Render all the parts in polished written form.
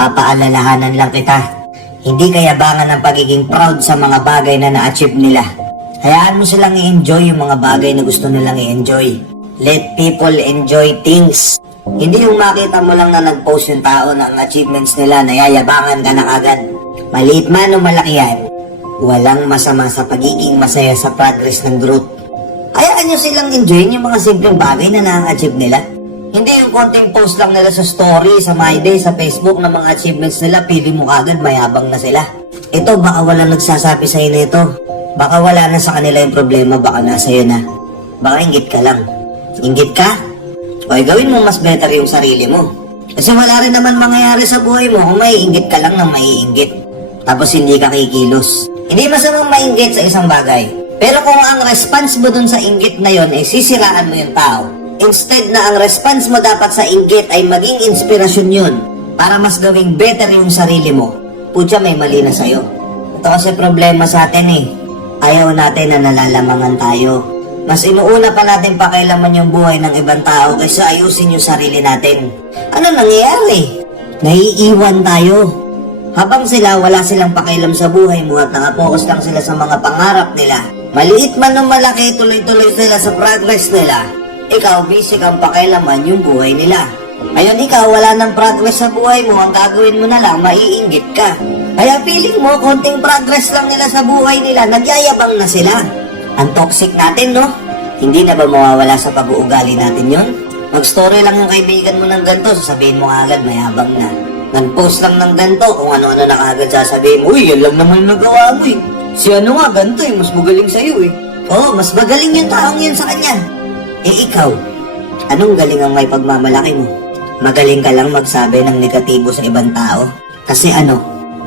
Papaalalahanan lang kita. Hindi kayabangan ang pagiging proud sa mga bagay na na-achieve nila. Hayaan mo silang i-enjoy yung mga bagay na gusto nilang i-enjoy. Let people enjoy things. Hindi yung makita mo lang na nag-post yung tao ng achievements nila na yayabangan ka na agad. Maliit man o malaki yan, walang masama sa pagiging masaya sa progress ng growth. Hayaan nyo silang enjoyin yung mga simpleng bagay na na-achieve nila. Hindi yung konting post lang nila sa story, sa My Day, sa Facebook ng mga achievements nila, pili mo agad, mayabang na sila. Ito, baka wala nagsasabi sa'yo na ito. Baka wala na sa kanila yung problema, baka nasa iyo na. Baka inggit ka lang. Inggit ka? O gawin mo mas better yung sarili mo. Kasi wala rin naman mangyayari sa buhay mo kung maiinggit ka lang ng maiinggit. Tapos hindi ka kikilos. Hindi masamang mainggit sa isang bagay. Pero kung ang response mo dun sa inggit na yon ay sisiraan mo yung tao, instead na ang response mo dapat sa inggit ay maging inspirasyon yun para mas gawing better yung sarili mo, putya may mali na sa'yo. Ito kasi problema sa atin eh. Ayaw natin na nalalamangan tayo. Mas inuuna pa natin pakialaman yung buhay ng ibang tao kaysa ayusin yung sarili natin. Ano nangyayari? Naiiwan tayo. Habang sila, wala silang pakialam sa buhay mo at nakapokus lang sila sa mga pangarap nila. Maliit man o malaki, tuloy-tuloy sila sa progress nila. Ikaw, busy kang pakialaman yung buhay nila. Ngayon ikaw, wala ng progress sa buhay mo, ang gagawin mo na lang, maiinggit ka. Kaya feeling mo, konting progress lang nila sa buhay nila, nagyayabang na sila. Ang toxic natin, no? Hindi na ba mawawala sa pag-uugali natin yon? Mag-story lang yung kaibigan mo ng ganito, sasabihin mo agad, mayabang na. Nag-post lang ng ganito, kung ano-ano na kaagad sasabihin mo, uy, yan lang naman yung nagawa mo eh. Si ano nga, ganito eh, mas magaling sa'yo eh. Oo, mas magaling yung taong yan sa kanya. Eh ikaw, anong galing ang may pagmamalaki mo? Magaling ka lang magsabi ng negatibo sa ibang tao? Kasi ano,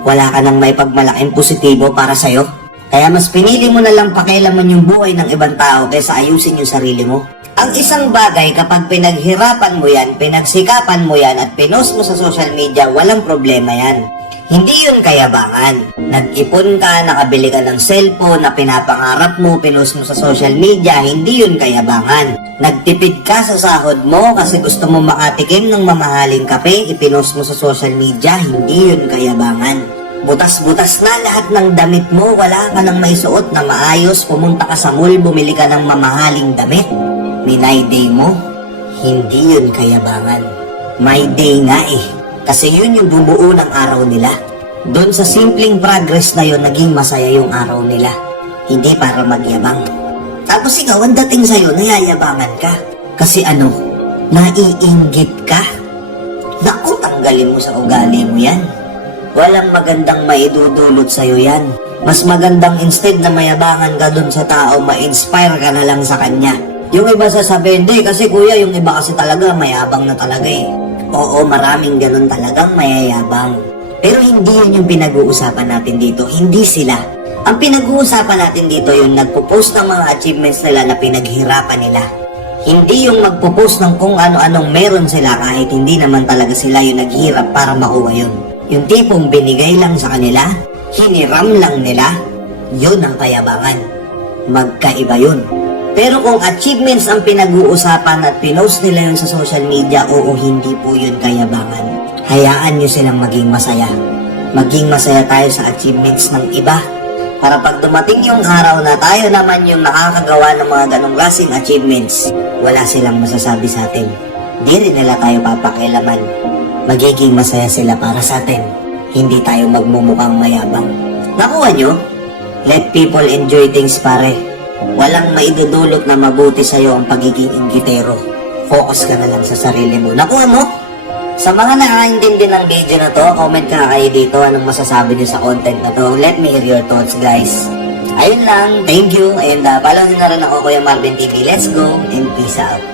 wala ka nang may pagmalaking positibo para sa'yo? Kaya mas pinili mo na lang pakialaman yung buhay ng ibang tao kaysa ayusin yung sarili mo. Ang isang bagay kapag pinaghirapan mo yan, pinagsikapan mo yan at pinost mo sa social media, walang problema yan. Hindi yun kayabangan. Nag-ipon ka, nakabili ka ng cellphone na pinapangarap mo, pinost mo sa social media, hindi yun kayabangan. Nagtipid ka sa sahod mo kasi gusto mo makatikim ng mamahaling kape, ipinost mo sa social media, hindi yun kayabangan. Butas-butas na lahat ng damit mo, wala ka nang maisuot na maayos, pumunta ka sa mall, bumili ka ng mamahaling damit. My Day mo, hindi yun kayabangan. My Day nga eh. Kasi yun yung bumuo ng araw nila. Doon sa simpleng progress na yun, naging masaya yung araw nila. Hindi para magyabang. Tapos ikaw, ang dating sa'yo, nayayabangan ka. Kasi ano, naiinggit ka. Naku, tanggalin mo sa ugali mo yan. Walang magandang maidudulot sa'yo yan. Mas magandang instead na mayabangan ka doon sa tao, ma-inspire ka na lang sa kanya. Yung iba sasabihin, hindi kasi kuya, yung iba kasi talaga, mayabang na talaga eh. Oo, maraming ganun talagang mayayabang. Pero hindi yun yung pinag-uusapan natin dito. Hindi sila. Ang pinag-uusapan natin dito yung nagpo-post ng mga achievements nila na pinaghirapan nila. Hindi yung magpo-post ng kung ano-anong meron sila kahit hindi naman talaga sila yung naghirap para makuha yun. Yung tipong binigay lang sa kanila, hiniram lang nila, yun ang kayabangan. Magkaiba yun. Pero kung achievements ang pinag-uusapan at pinost nila yun sa social media, oo, hindi po yun kayabangan. Hayaan nyo silang maging masaya. Maging masaya tayo sa achievements ng iba. Para pag dumating yung araw na tayo naman yung nakakagawa ng mga ganong klaseng achievements, wala silang masasabi sa atin. Di rin nila tayo papakialaman. Magiging masaya sila para sa atin. Hindi tayo magmumukhang mayabang. Nakuha nyo? Let people enjoy things, pare. Walang maidudulot na mabuti sa'yo ang pagiging inggitero. Focus ka na lang sa sarili mo. Nakuha mo? Sa mga nakakaintindi ng video na to, comment ka kayo dito anong masasabi niyo sa content na to. Let me hear your thoughts, guys. Ayun lang, thank you, and follow nyo na rin ako, Kuya Marvin TV. Let's go, and peace out.